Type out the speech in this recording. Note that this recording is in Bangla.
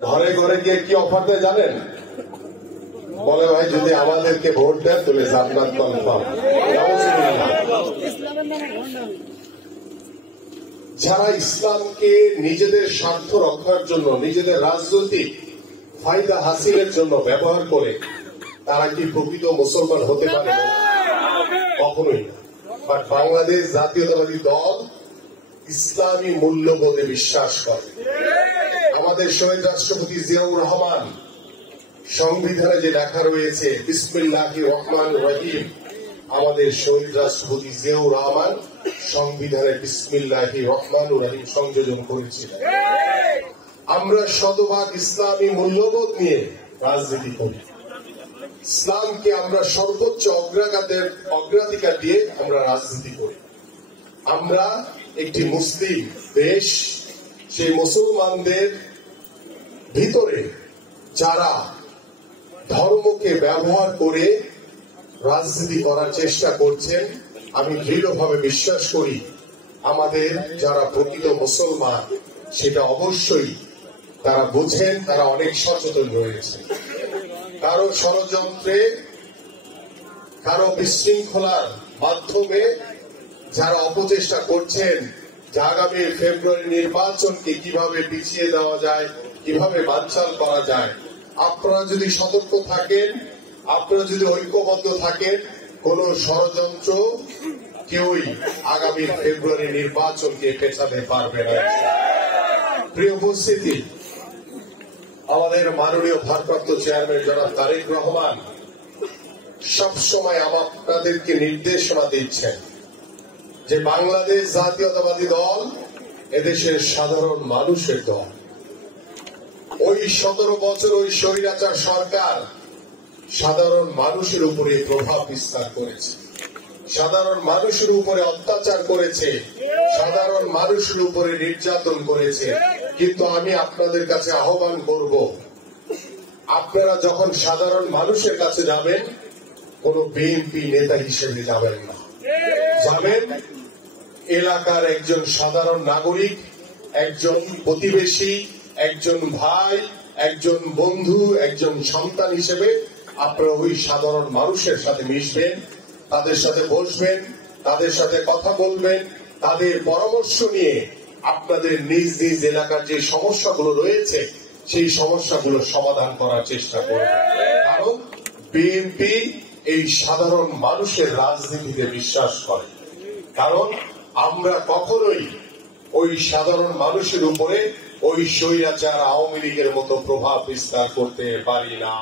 ঘরে ঘরে গিয়ে কি অফার দেয় জানেন? বলে ভাই যদি আমাদেরকে ভোট দেন তাহলে জান্নাত কনফার্ম। যারা ইসলামকে নিজেদের স্বার্থ রক্ষার জন্য, নিজেদের রাজনৈতিক ফায়দা হাসিলের জন্য ব্যবহার করে, তারা কি প্রকৃত মুসলমান হতে পারে? কখনোই না। বাট বাংলাদেশ জাতীয়তাবাদী দল ইসলামী মূল্যবোধে বিশ্বাস করে। আমাদের শহীদ রাষ্ট্রপতি জিয়াউর রহমান সংবিধানে যে লেখা রয়েছে বিসমিল্লাহির রহমানির রহিম, আমাদের শহীদ রাষ্ট্রপতি জিয়াউর রহমান সংবিধানে বিসমিল্লাহির রহমানির রহিম সংযোজন করেছিলেন। আমরা শতভাগ ইসলামী মূল্যবোধ নিয়ে রাজনীতি করি। ইসলামকে আমরা সর্বোচ্চ অগ্রাধিকার দিয়ে আমরা রাজনীতি করি। আমরা একটি মুসলিম দেশ, সেই মুসলমানদের ভিতরে যারা ধর্মকে ব্যবহার করে রাজনীতি করার চেষ্টা করছেন, আমি দৃঢ়ভাবে বিশ্বাস করি আমাদের যারা প্রকৃত মুসলমান সেটা অবশ্যই তারা বুঝেন, তারা অনেক সচেতন রয়েছে। কারো ষড়যন্ত্রে, কারো বিশৃঙ্খলার মাধ্যমে যারা অপচেষ্টা করছেন যে আগামী ফেব্রুয়ারি নির্বাচনকে কিভাবে পিছিয়ে দেওয়া যায়, কিভাবে বানচাল করা যায়, আপনারা যদি সতর্ক থাকেন, আপনারা যদি ঐক্যবদ্ধ থাকেন, কোন ষড়যন্ত্র কেউই আগামী ফেব্রুয়ারি নির্বাচনকে পেছাতে পারবে না। প্রিয় উপস্থিতি, আমাদের মাননীয় ভারপ্রাপ্ত চেয়ারম্যান জনাব তারেক রহমান সবসময় আপনাদেরকে নির্দেশনা দিচ্ছেন যে বাংলাদেশ জাতীয়তাবাদী দল এদেশের সাধারণ মানুষের দল। ওই 17 বছর ওই স্বৈরাচার সরকার সাধারণ মানুষের উপরে প্রভাব বিস্তার করেছে, সাধারণ মানুষের উপরে অত্যাচার করেছে, সাধারণ মানুষের উপরে নির্যাতন করেছে। কিন্তু আমি আপনাদের কাছে আহ্বান করব, আপনারা যখন সাধারণ মানুষের কাছে যাবেন, কোন বিএনপি নেতা হিসেবে যাবেন না, যাবেন এলাকার একজন সাধারণ নাগরিক, একজন প্রতিবেশী, একজন ভাই, একজন বন্ধু, একজন সন্তান হিসেবে আপনারা ওই সাধারণ মানুষের সাথে মিশবেন, তাদের সাথে বসবেন, তাদের সাথে কথা বলবেন, তাদের পরামর্শ নিয়ে আপনাদের নিজ নিজ এলাকার যে সমস্যাগুলো রয়েছে সেই সমস্যাগুলো সমাধান করার চেষ্টা করবেন। কারণ বিএনপি এই সাধারণ মানুষের রাজনীতিতে বিশ্বাস করে। কারণ আমরা কখনোই ওই সাধারণ মানুষের উপরে ওই স্বৈরাচার আওয়ামী লীগের মতো প্রভাব বিস্তার করতে পারি না।